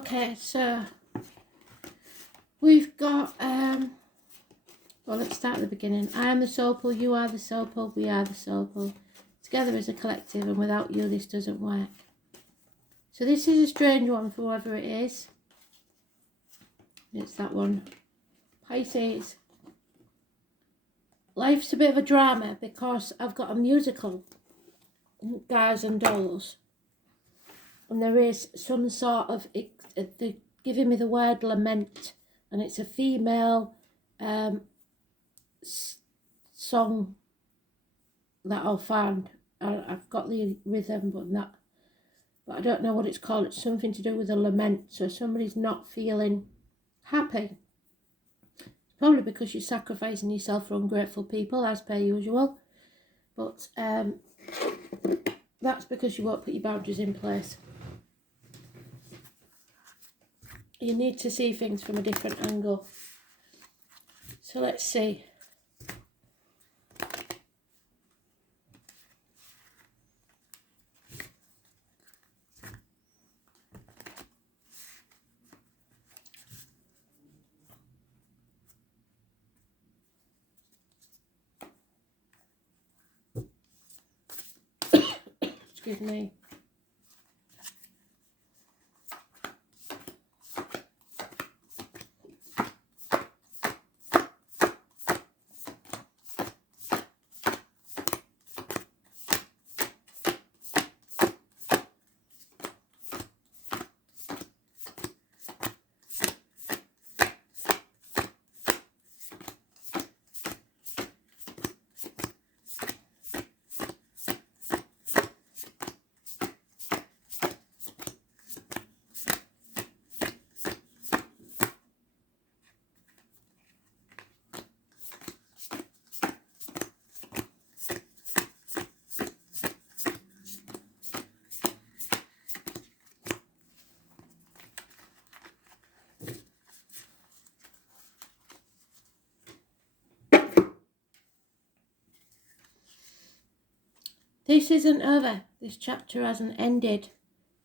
Okay, so we've got, well, let's start at the beginning. I am the soul pool, you are the soul pool, we are the soul pool. Together as a collective, and without you this doesn't work. So this is a strange one for whoever it is. It's that one. Pisces. Life's a bit of a drama because I've got a musical, Guys and Dolls. And there is some sort of, they're giving me the word lament. And it's a female song that I'll find. I've got the rhythm, but I don't know what it's called. It's something to do with a lament. So somebody's not feeling happy. It's probably because you're sacrificing yourself for ungrateful people, as per usual. But that's because you won't put your boundaries in place. You need to see things from a different angle. So let's see. Excuse me. This isn't over. This chapter hasn't ended.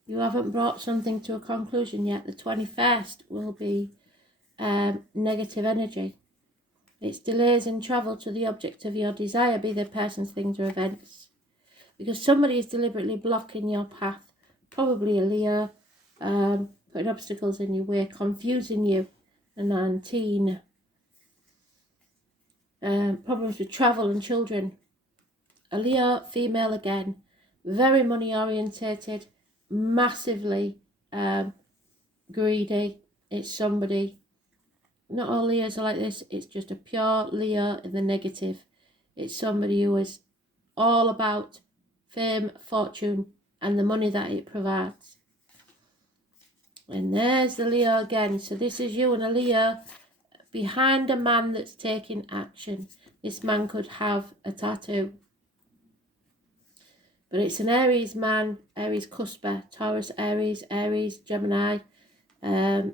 You haven't brought something to a conclusion yet. The 21st will be negative energy. It's delays in travel to the object of your desire, be they persons, things or events. Because somebody is deliberately blocking your path. Probably a Leo, putting obstacles in your way, confusing you. A 19. Problems with travel and children. A Leo, female again, very money orientated, massively greedy. It's somebody, not all Leos are like this, it's just a pure Leo in the negative. It's somebody who is all about fame, fortune, and the money that it provides. And there's the Leo again. So this is you and a Leo behind a man that's taking action. This man could have a tattoo. But it's an Aries man, Aries cusper, Taurus, Aries, Gemini. And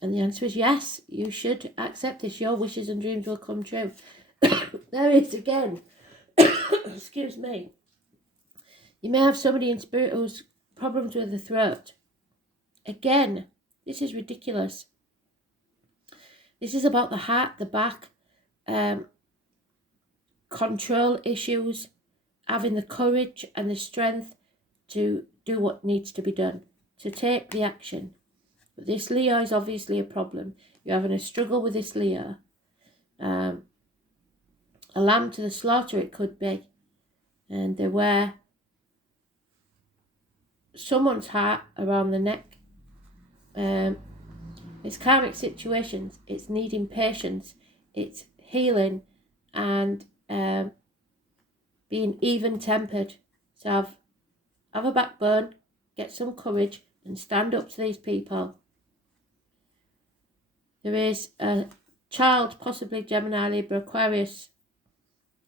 the answer is yes, you should accept this. Your wishes and dreams will come true. There it is again. Excuse me. You may have somebody in spirit who's problems with the throat. Again, this is ridiculous. This is about the heart, the back, control issues, having the courage and the strength to do what needs to be done, to take the action. But this Leo is obviously a problem. You're having a struggle with this Leo. A lamb to the slaughter it could be. And they wear someone's heart around the neck. It's karmic situations. It's needing patience. It's healing and being even-tempered. So have a backbone, get some courage and stand up to these people. There is a child, possibly Gemini, Libra, Aquarius,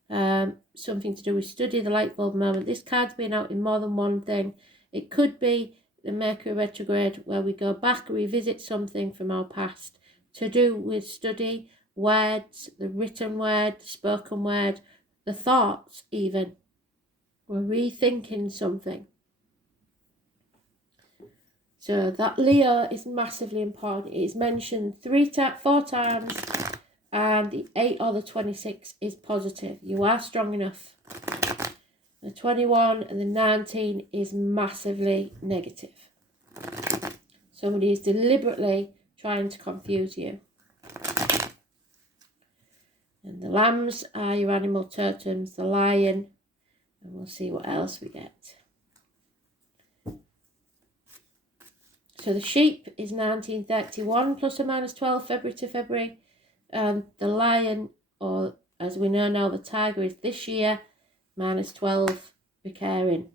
something to do with study, the light bulb moment. This card's been out in more than one thing. It could be the Mercury retrograde, where we go back, revisit something from our past to do with study, words, the written word, the spoken word, the thoughts even. We're rethinking something. So that Leo is massively important. It is mentioned 4 times, and the 8 or the 26 is positive. You are strong enough. The 21 and the 19 is massively negative. Somebody is deliberately trying to confuse you. And the lambs are your animal totems, the lion, and we'll see what else we get. So the sheep is 1931 plus or minus 12 February to February, and the lion, or as we know now, the tiger, is this year minus 12 recurring.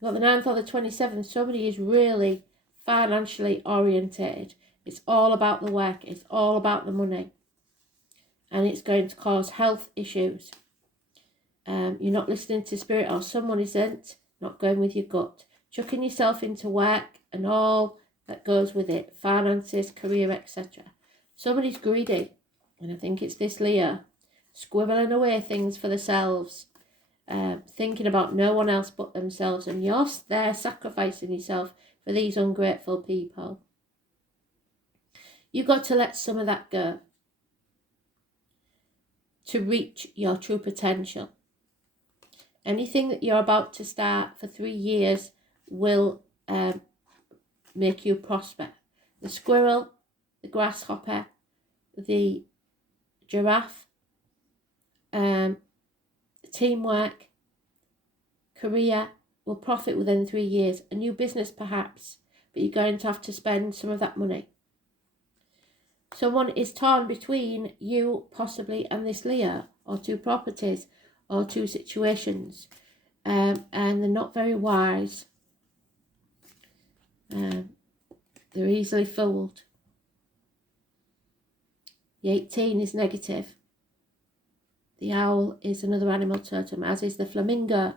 We've got the 9th or the 27th. Somebody is really financially orientated. It's all about the work. It's all about the money. And it's going to cause health issues. You're not listening to spirit, or someone isn't, not going with your gut. Chucking yourself into work and all that goes with it. Finances, career, etc. Somebody's greedy. And I think it's this Leo. Squibbling away things for themselves. Thinking about no one else but themselves, and you're there sacrificing yourself for these ungrateful people. You've got to let some of that go to reach your true potential. Anything that you're about to start for 3 years will make you prosper. The squirrel, the grasshopper, the giraffe, teamwork, career will profit within 3 years. A new business perhaps, but you're going to have to spend some of that money. Someone is torn between you possibly and this Leo, or 2 properties, or 2 situations, and they're not very wise. They're easily fooled. The 18 is negative. The owl is another animal totem, as is the flamingo.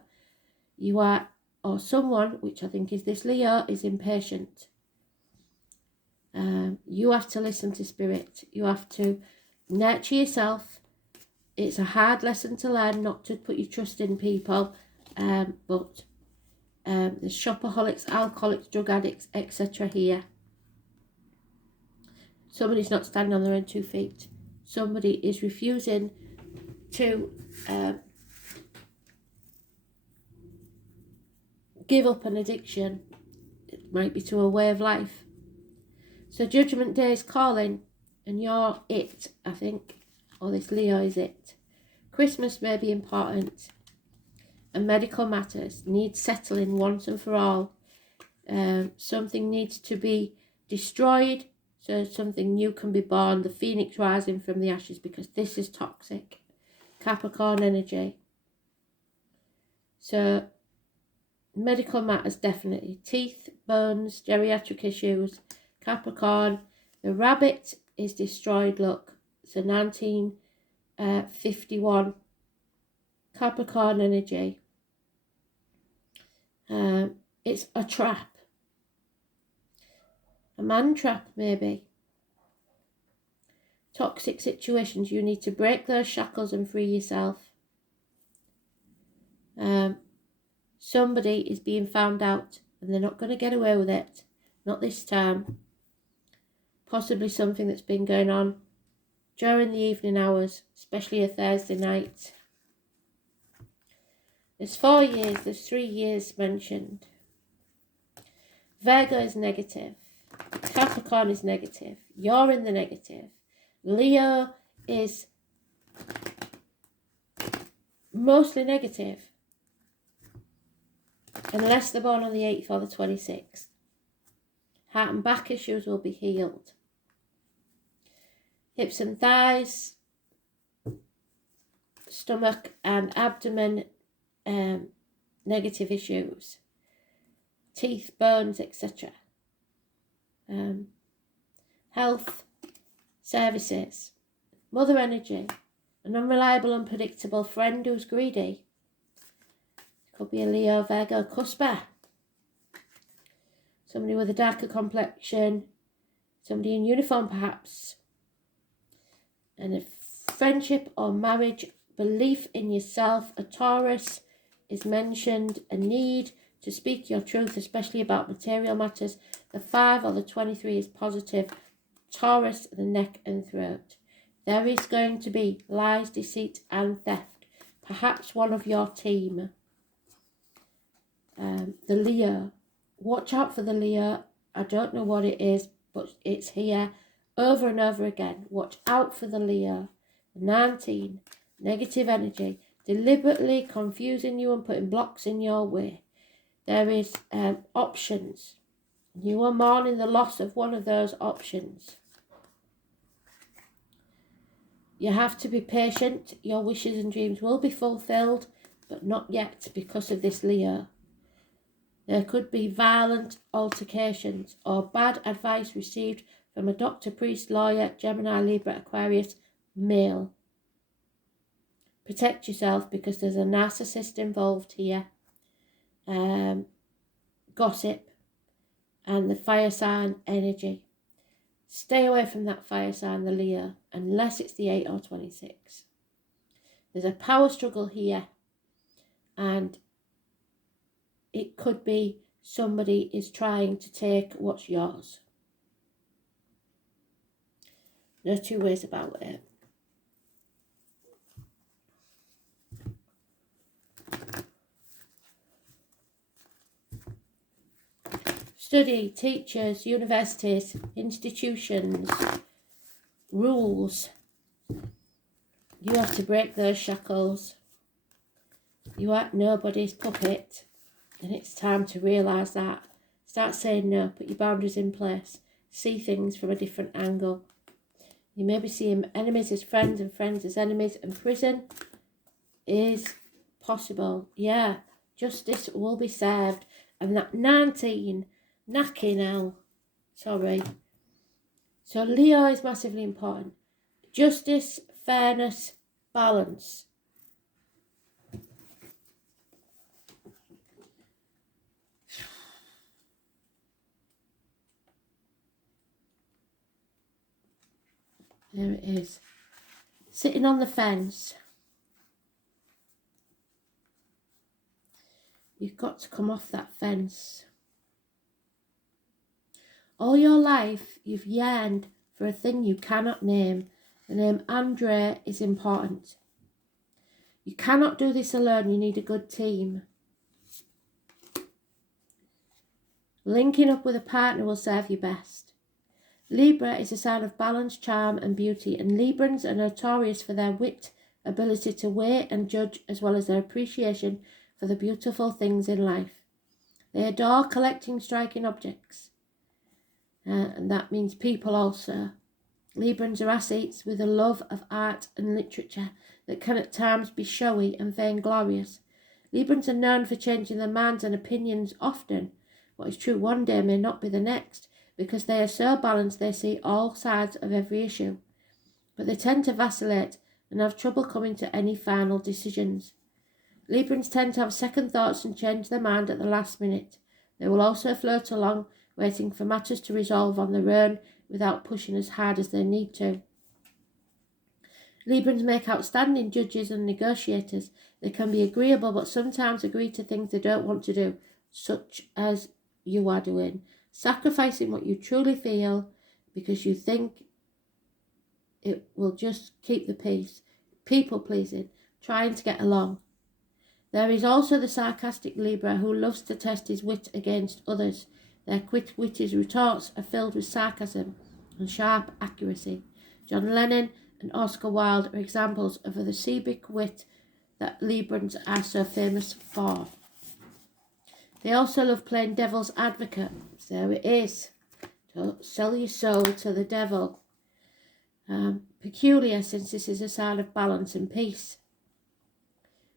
You are, or someone, which I think is this Leo, is impatient. You have to listen to spirit. You have to nurture yourself. It's a hard lesson to learn, not to put your trust in people, but there's shopaholics, alcoholics, drug addicts, etc. here. Somebody's not standing on their own 2 feet. Somebody is refusing to give up an addiction. It might be to a way of life. So Judgment Day is calling, and you're it, I think. Or this Leo is it. Christmas may be important, and medical matters need settling once and for all. Something needs to be destroyed so something new can be born. The phoenix rising from the ashes, because this is toxic. Capricorn energy. So medical matters, definitely. Teeth, bones, geriatric issues. Capricorn. The rabbit is destroyed, look. So 1951. Capricorn energy. It's a trap. A man trap, maybe. Toxic situations. You need to break those shackles and free yourself. Somebody is being found out, and they're not going to get away with it. Not this time. Possibly something that's been going on during the evening hours, especially a Thursday night. There's 4 years, there's 3 years mentioned. Virgo is negative. Capricorn is negative. You're in the negative. Leo is mostly negative, unless they're born on the 8th or the 26th. Heart and back issues will be healed. Hips and thighs, stomach and abdomen, negative issues. Teeth, bones, etc. Health, services. Mother energy. An unreliable, unpredictable friend who's greedy. Could be a Leo, Virgo, cusper. Somebody with a darker complexion. Somebody in uniform, perhaps. And a friendship or marriage, belief in yourself. A Taurus is mentioned. A need to speak your truth, especially about material matters. The 5 or the 23 is positive. Taurus, the neck and throat. There is going to be lies, deceit and theft. Perhaps one of your team. The Leo. Watch out for the Leo. I don't know what it is, but it's here over and over again. Watch out for the Leo. 19. Negative energy. Deliberately confusing you and putting blocks in your way. There is options. You are mourning the loss of one of those options. You have to be patient. Your wishes and dreams will be fulfilled, but not yet because of this Leo. There could be violent altercations or bad advice received from a doctor, priest, lawyer, Gemini, Libra, Aquarius, male. Protect yourself because there's a narcissist involved here. Gossip and the fire sign energy. Stay away from that fire sign, the Leo, unless it's the 8 or 26. There's a power struggle here, and it could be somebody is trying to take what's yours. No two ways about it. Study, teachers, universities, institutions, rules. You have to break those shackles. You are nobody's puppet, and it's time to realise that. Start saying no, put your boundaries in place. See things from a different angle. You may be seeing enemies as friends and friends as enemies, and prison is possible. Yeah, justice will be served. And that 19, knacking hell. Sorry. So Leo is massively important. Justice, fairness, balance. There it is. Sitting on the fence. You've got to come off that fence. All your life, you've yearned for a thing you cannot name. The name Andre is important. You cannot do this alone. You need a good team. Linking up with a partner will serve you best. Libra is a sign of balance, charm and beauty, and Librans are notorious for their wit, ability to weigh and judge, as well as their appreciation for the beautiful things in life. They adore collecting striking objects, and that means people also. Librans are athletes with a love of art and literature that can at times be showy and vainglorious. Librans are known for changing their minds and opinions often. What is true one day may not be the next, because they are so balanced they see all sides of every issue. But they tend to vacillate and have trouble coming to any final decisions. Librans tend to have second thoughts and change their mind at the last minute. They will also float along, waiting for matters to resolve on their own without pushing as hard as they need to. Librans make outstanding judges and negotiators. They can be agreeable, but sometimes agree to things they don't want to do, such as you are doing. Sacrificing what you truly feel because you think it will just keep the peace. People pleasing, trying to get along. There is also the sarcastic Libra who loves to test his wit against others. Their quick-witted retorts are filled with sarcasm and sharp accuracy. John Lennon and Oscar Wilde are examples of the acerbic wit that Librans are so famous for. They also love playing devil's advocate. So it is. Don't sell your soul to the devil. Peculiar, since this is a sign of balance and peace.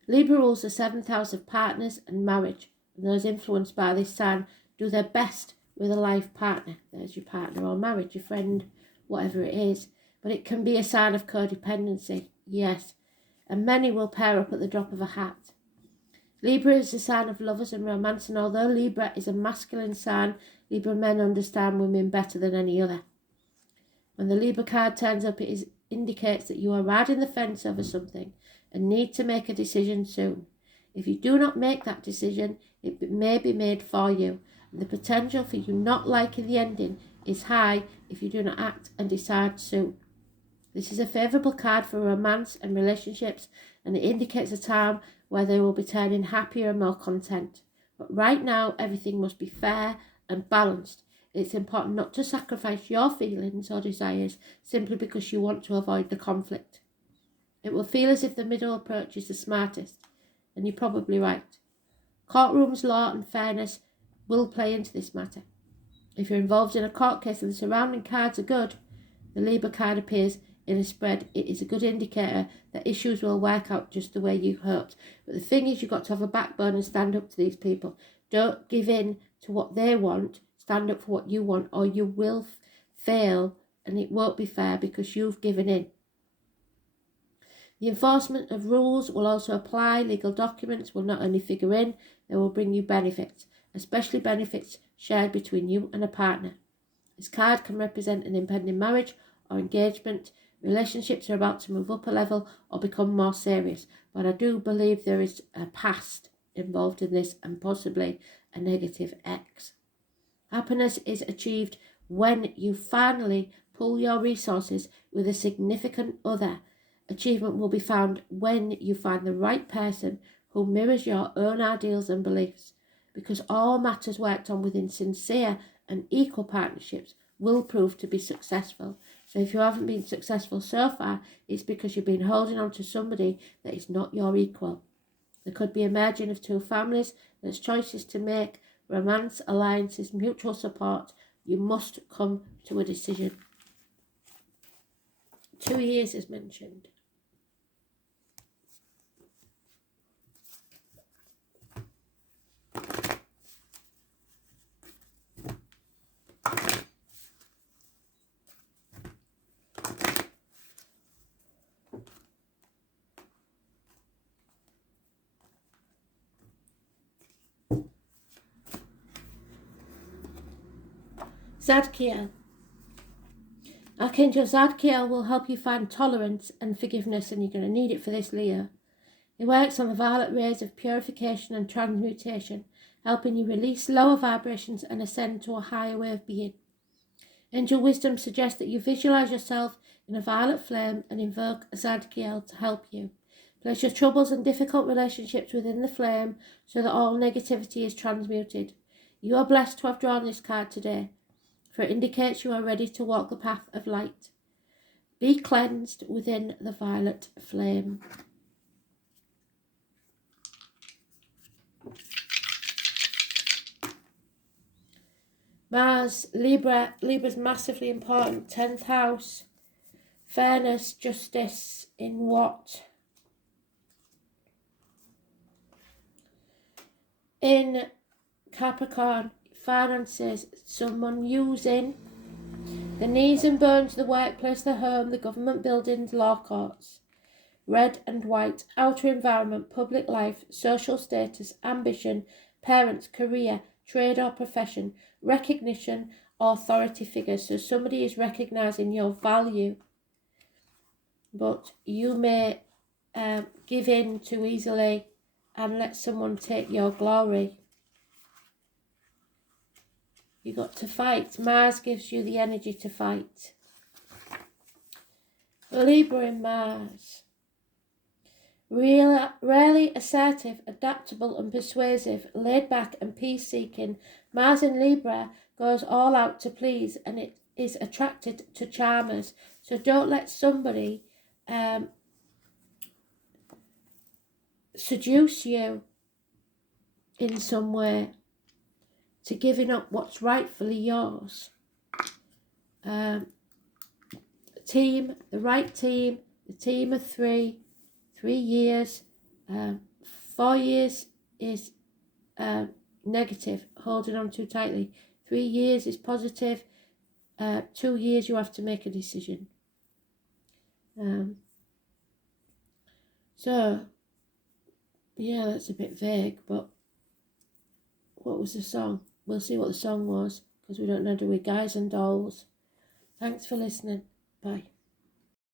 Libra rules the 7th house of partners and marriage, and those influenced by this sign do their best with a life partner. There's your partner or marriage, your friend, whatever it is. But it can be a sign of codependency, yes, and many will pair up at the drop of a hat. Libra is a sign of lovers and romance, and although Libra is a masculine sign, Libra men understand women better than any other. When the Libra card turns up, it indicates that you are riding the fence over something and need to make a decision soon. If you do not make that decision, it may be made for you. And the potential for you not liking the ending is high if you do not act and decide soon. This is a favourable card for romance and relationships, and it indicates a time where they will be turning happier and more content. But right now, everything must be fair and balanced. It's important not to sacrifice your feelings or desires simply because you want to avoid the conflict. It will feel as if the middle approach is the smartest, and you're probably right. Courtrooms, law and fairness will play into this matter. If you're involved in a court case and the surrounding cards are good, the Libra card appears in a spread, it is a good indicator that issues will work out just the way you hoped. But the thing is, you've got to have a backbone and stand up to these people. Don't give in to what they want. Stand up for what you want, or you will fail, and it won't be fair because you've given in. The enforcement of rules will also apply. Legal documents will not only figure in, they will bring you benefits, especially benefits shared between you and a partner. This card can represent an impending marriage or engagement. Relationships are about to move up a level or become more serious, but I do believe there is a past involved in this and possibly a negative ex. Happiness is achieved when you finally pool your resources with a significant other. Achievement will be found when you find the right person who mirrors your own ideals and beliefs, because all matters worked on within sincere and equal partnerships will prove to be successful. So if you haven't been successful so far, it's because you've been holding on to somebody that is not your equal. There could be a merging of two families. There's choices to make, romance, alliances, mutual support. You must come to a decision. 2 years is mentioned. Zadkiel. Archangel Zadkiel will help you find tolerance and forgiveness, and you're going to need it for this, Leo. He works on the violet rays of purification and transmutation, helping you release lower vibrations and ascend to a higher way of being. Angel wisdom suggests that you visualize yourself in a violet flame and invoke Zadkiel to help you. Place your troubles and difficult relationships within the flame so that all negativity is transmuted. You are blessed to have drawn this card today, for it indicates you are ready to walk the path of light. Be cleansed within the violet flame. Mars, Libra. Libra's massively important. 10th house. Fairness, justice in what? In Capricorn, finances, someone using the knees and bones of the workplace, the home, the government buildings, law courts. Red and white, outer environment, public life, social status, ambition, parents, career, trade or profession, recognition, authority figures. So somebody is recognizing your value, but you may give in too easily and let someone take your glory. You got to fight. Mars gives you the energy to fight. Libra in Mars. Rarely assertive, adaptable and persuasive, laid back and peace-seeking, Mars in Libra goes all out to please, and it is attracted to charmers. So don't let somebody seduce you in some way to giving up what's rightfully yours. Team, the right team, the team of 3 years. 4 years is negative, holding on too tightly. 3 years is positive. 2 years you have to make a decision. So, yeah, that's a bit vague, but what was the song? We'll see what the song was, because we don't know, do we, Guys and Dolls? Thanks for listening. Bye.